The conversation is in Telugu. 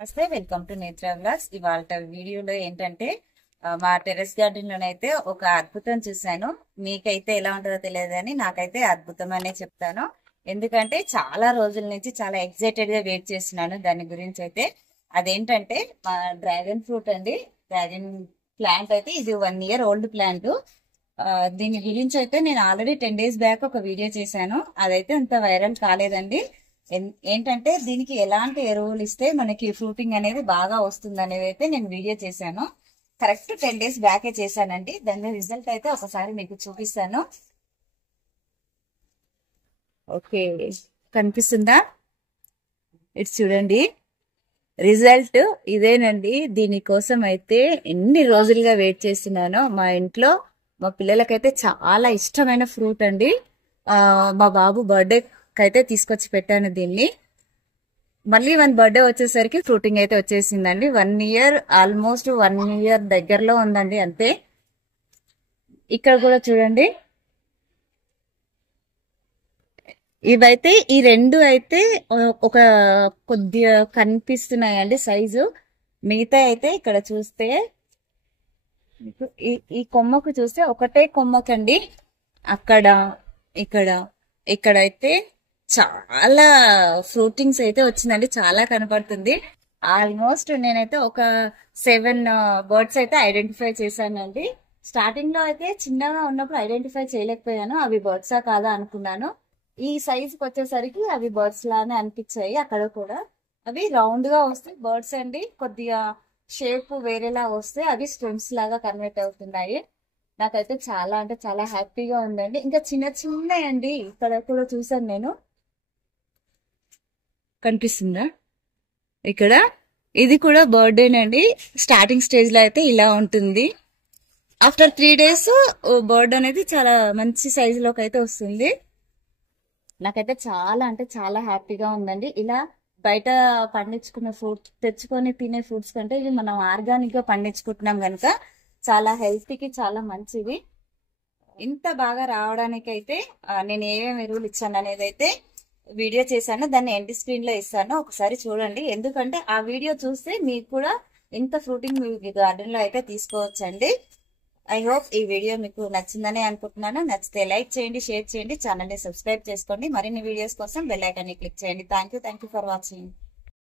నమస్తే, వెల్కమ్ టు నేత్ర వ్లాగ్స్. ఇవాళ వీడియోలో ఏంటంటే మా టెర్రస్ గార్డెన్ లోనైతే ఒక అద్భుతం చూసాను. మీకైతే ఎలా ఉంటుందో తెలియదు కానీ నాకైతే అద్భుతం అనే చెప్తాను. ఎందుకంటే చాలా రోజుల నుంచి చాలా ఎక్సైటెడ్ గా వెయిట్ చేస్తున్నాను దాని గురించి. అయితే అదేంటంటే మా డ్రాగన్ ఫ్రూట్ అండి. డ్రాగన్ ప్లాంట్ అయితే ఇది 1 year ఓల్డ్ ప్లాంట్. దీని గురించి అయితే నేను ఆల్రెడీ 10 days బ్యాక్ ఒక వీడియో చేశాను. అదైతే అంత వైరల్ కాలేదండి. ఏంటంటే దీనికి ఎలాంటి ఎరువులు ఇస్తే మనకి ఫ్రూటింగ్ అనేది బాగా వస్తుంది అనేది అయితే నేను వీడియో చేశాను. కరెక్ట్ 10 days బ్యాకే చేశానండి. దాని రిజల్ట్ అయితే ఒకసారి మీకు చూపిస్తాను. ఓకే, కనిపిస్తుందా? ఇటు చూడండి, రిజల్ట్ ఇదేనండి. దీనికోసం అయితే ఎన్ని రోజులుగా వెయిట్ చేస్తున్నానో. మా ఇంట్లో మా పిల్లలకైతే చాలా ఇష్టమైన ఫ్రూట్ అండి. మా బాబు బర్త్డే అయితే తీసుకొచ్చి పెట్టాను దీన్ని. మళ్ళీ 1 birthday వచ్చేసరికి ఫ్రూటింగ్ అయితే వచ్చేసిందండి. 1 year, ఆల్మోస్ట్ 1 year దగ్గరలో ఉందండి అంతే. ఇక్కడ కూడా చూడండి, ఇవైతే ఈ 2 అయితే ఒక కొద్దిగా కనిపిస్తున్నాయండి సైజు. మిగతా అయితే ఇక్కడ చూస్తే ఈ కొమ్మకు చూస్తే ఒకటే కొమ్మకండి. అక్కడ ఇక్కడ ఇక్కడైతే చాలా ఫ్రూటింగ్స్ అయితే వచ్చిందండి. చాలా కనపడుతుంది. ఆల్మోస్ట్ నేనైతే ఒక 7 birds అయితే ఐడెంటిఫై చేశానండి. స్టార్టింగ్ లో అయితే చిన్నగా ఉన్నప్పుడు ఐడెంటిఫై చేయలేకపోయాను. అవి బర్డ్సా కాదా అనుకున్నాను. ఈ సైజుకి వచ్చేసరికి అవి బర్డ్స్ లానే అనిపించాయి. అక్కడ కూడా అవి రౌండ్ గా వస్తే బర్డ్స్ అండి. కొద్దిగా షేప్ వేరేలా వస్తే అవి స్టెమ్స్ లాగా కన్వర్ట్ అవుతున్నాయి. నాకైతే చాలా అంటే చాలా హ్యాపీగా ఉందండి. ఇంకా చిన్న చిన్నయండి ఇక్కడ కూడా చూసాను నేను. కనిపిస్తుందా? ఇక్కడ ఇది కూడా బర్త్డేనండి. స్టార్టింగ్ స్టేజ్ లో అయితే ఇలా ఉంటుంది. ఆఫ్టర్ 3 days బర్డ్ అనేది చాలా మంచి సైజు లోకి అయితే వస్తుంది. నాకైతే చాలా అంటే చాలా హ్యాపీగా ఉందండి. ఇలా బయట పండించుకున్న ఫ్రూట్ తెచ్చుకొని తినే ఫ్రూట్స్ కంటే ఇది మనం ఆర్గానిక్ గా పండించుకుంటున్నాం కనుక చాలా హెల్తీకి చాలా మంచిది. ఇంత బాగా రావడానికి అయితే నేను ఏమేమి ఎరువులు ఇచ్చాను అనేది అయితే వీడియో చేశాను. దాన్ని ఎండ్ స్క్రీన్ లో ఇస్తాను, ఒకసారి చూడండి. ఎందుకంటే ఆ వీడియో చూస్తే మీకు కూడా ఇంత ఫ్రూటింగ్ మీ గార్డెన్ లో అయితే తీసుకోవచ్చండి. ఐ హోప్ ఈ వీడియో మీకు నచ్చిందని అనుకుంటున్నాను. నచ్చితే లైక్ చేయండి, షేర్ చేయండి, ఛానల్ ని సబ్స్క్రైబ్ చేసుకోండి. మరిన్ని వీడియోస్ కోసం బెల్ ఐకాన్ ని క్లిక్ చేయండి. Thank you for watching.